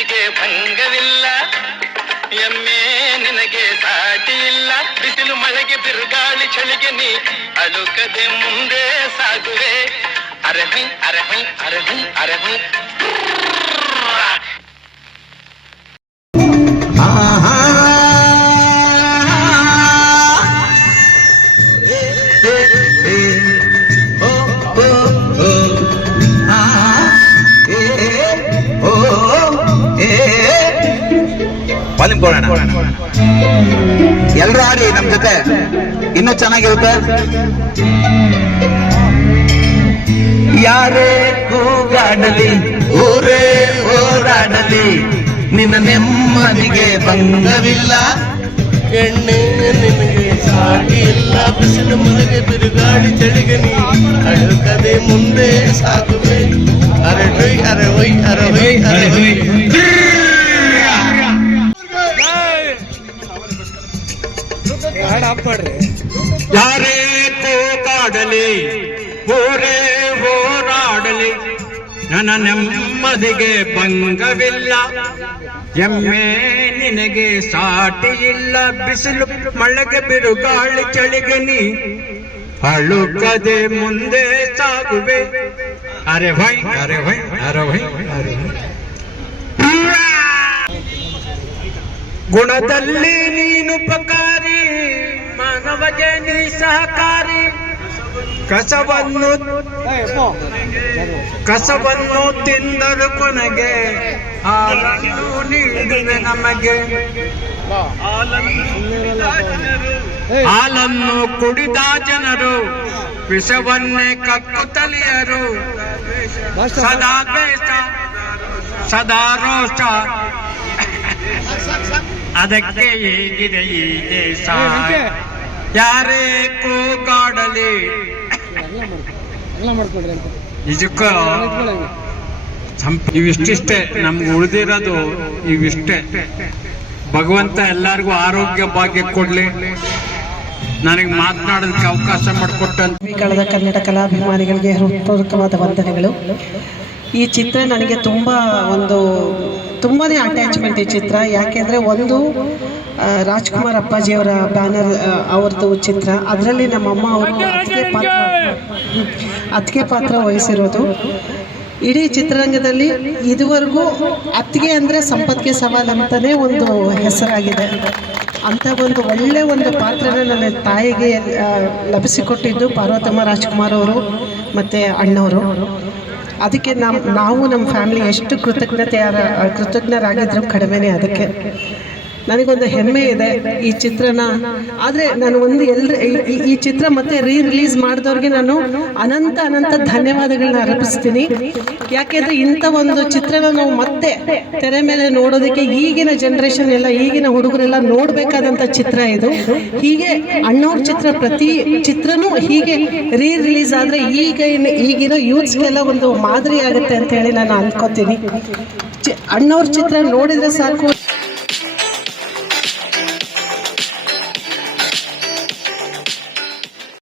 ನೆಮ್ಮದಿಗೆ ಭಂಗವಿಲ್ಲ, ಎಮ್ಮೆ ನಿನಗೆ ಸಾಟಿ ಇಲ್ಲ. ಬಿಸಿಲು ಮಳೆಗೆ ಬಿರುಗಾಳಿ ಚಳಿಗೆ ನೀ ಅಳುಕದೆ ಮುಂದೆ ಸಾಗುವೆ. ಅರಹೈ ಅರಹೈ ಅರಹೈ ಅರಹೈ. ಎಲ್ರು ಆಡಿ ನಮ್ ಜೊತೆ, ಇನ್ನೂ ಚೆನ್ನಾಗಿರುತ್ತೆ. ಯಾರೇ ಕೂಗಾಡಲಿ, ಊರೇ ಹೋರಾಡಲಿ, ನಿನ್ನ ನೆಮ್ಮದಿಗೆ ಭಂಗವಿಲ್ಲ, ಎಣ್ಣೆ ನಿನಗೆ ಸಾಟಿ ಇಲ್ಲ. ಬಿಸಿಲು ಮನೆಗೆ ಬಿರುಗಾಳಿ ಚಳಿಗೆ ನೀ ಅಳುಕದೆ ಮುಂದೆ ಸಾಗುವೆ. ಅರಹೈ ಅರಹೈ ಅರಹೈ ಅರಹೈ. ಯಾರೇ ಕೂಗಾಡಲಿ, ಊರೇ ಹೋರಾಡಲಿ, ನನ್ನ ನೆಮ್ಮದಿಗೆ ಭಂಗವಿಲ್ಲ, ಎಮ್ಮೆ ನಿನಗೆ ಸಾಟಿ ಇಲ್ಲ. ಬಿಸಿಲು ಮಳೆಗೆ ಬಿರುಗಾಳಿ ಚಳಿಗೆ ನೀ ಅಳುಕದೆ ಮುಂದೆ ಸಾಗುವೆ. ಅರೆ ಭೈ ಅರೆ ಭೈ ಅರೆ ಭೈ ಅರೆ ಭೈ. ಗುಣದಲ್ಲಿ ನೀನು ಉಪಕಾರಿ, ಮಾನವಗೆ ನೀ ಸಹಕಾರಿ. ಕಸವನ್ನು ತಿಂದರು ಕೊನೆಗೆ ಹಾಲನ್ನು ನೀಡುವೆ ನಮಗೆ. ಹಾಲನ್ನು ಕುಡಿದ ಜನರು ವಿಷವನ್ನೇ ಕಕ್ಕುತ್ತಲಿಯರು. ಸದಾ ದ್ವೇಷ ಸದಾ ರೋಷ, ಅದಕ್ಕೆ ಹೇಗಿದೆ ಈ ದೇಶ. ಯಾರೇ ಕೂಗಾಡಲಿ, ನಿಜಕ್ಕೂ ಇವಿಷ್ಟಿಷ್ಟೇ ನಮ್ಗೆ ಉಳಿದಿರೋದು, ಇವಿಷ್ಟೇ. ಭಗವಂತ ಎಲ್ಲರಿಗೂ ಆರೋಗ್ಯ ಭಾಗ್ಯ ಕೊಡ್ಲಿ. ನನಗೆ ಮಾತನಾಡೋದಕ್ಕೆ ಅವಕಾಶ ಮಾಡಿಕೊಟ್ಟಂತ ಕಳೆದ ಕನ್ನಡ ಕಲಾಭಿಮಾನಿಗಳಿಗೆ ಹೃತ್ಪೂರ್ವಕವಾದ ವಂದನೆಗಳು. ಈ ಚಿತ್ರ ನನಗೆ ತುಂಬಾ ಅಟ್ಯಾಚ್ಮೆಂಟ್ ಈ ಚಿತ್ರ. ಯಾಕೆಂದರೆ ಒಂದು ರಾಜ್ಕುಮಾರ್ ಅಪ್ಪಾಜಿಯವರ ಬ್ಯಾನರ್ ಅವ್ರದ್ದು ಚಿತ್ರ, ಅದರಲ್ಲಿ ನಮ್ಮಮ್ಮ ಅವರು ಅತ್ತಿಗೆ ಪಾತ್ರ ವಹಿಸಿರೋದು. ಇಡೀ ಚಿತ್ರರಂಗದಲ್ಲಿ ಇದುವರೆಗೂ ಅತ್ತಿಗೆ ಅಂದರೆ ಸಂಪತ್ತಿಗೆ ಸವಾಲು ಅಂತಲೇ ಒಂದು ಹೆಸರಾಗಿದೆ. ಅಂಥ ಒಂದು ಪಾತ್ರನ ನನ್ನ ತಾಯಿಗೆ ಲಭಿಸಿಕೊಟ್ಟಿದ್ದು ಪಾರ್ವತಮ್ಮ ರಾಜ್ಕುಮಾರ್ ಅವರು ಮತ್ತು ಅಣ್ಣವರು. ಅದಕ್ಕೆ ನಾವು ನಮ್ಮ ಫ್ಯಾಮಿಲಿ ಎಷ್ಟು ಕೃತಜ್ಞರಾಗಿದ್ದರೂ ಕಡಿಮೆನೇ. ಅದಕ್ಕೆ ನನಗೊಂದು ಹೆಮ್ಮೆ ಇದೆ ಈ ಚಿತ್ರನ. ಆದರೆ ನಾನು ಈ ಚಿತ್ರ ಮತ್ತೆ ರಿಲೀಸ್ ಮಾಡಿದವ್ರಿಗೆ ನಾನು ಅನಂತ ಧನ್ಯವಾದಗಳನ್ನ ಅರ್ಪಿಸ್ತೀನಿ. ಯಾಕೆಂದರೆ ಇಂಥ ಒಂದು ಚಿತ್ರನ ನಾವು ಮತ್ತೆ ತೆರೆ ಮೇಲೆ ನೋಡೋದಕ್ಕೆ ಈಗಿನ ಜನ್ರೇಷನ್ ಎಲ್ಲ, ಈಗಿನ ಹುಡುಗರೆಲ್ಲ ನೋಡಬೇಕಾದಂಥ ಚಿತ್ರ ಇದು. ಹೀಗೆ ಅಣ್ಣವ್ರ ಚಿತ್ರ, ಪ್ರತಿ ಚಿತ್ರನೂ ಹೀಗೆ ರಿಲೀಸ್ ಆದರೆ ಈಗಿನ ಯೂತ್ಸ್ಗೆಲ್ಲ ಒಂದು ಮಾದರಿ ಆಗುತ್ತೆ ಅಂತ ಹೇಳಿ ನಾನು ಅಂದ್ಕೋತೀನಿ. ಅಣ್ಣವ್ರ ಚಿತ್ರ ನೋಡಿದರೆ ಸಾಕು.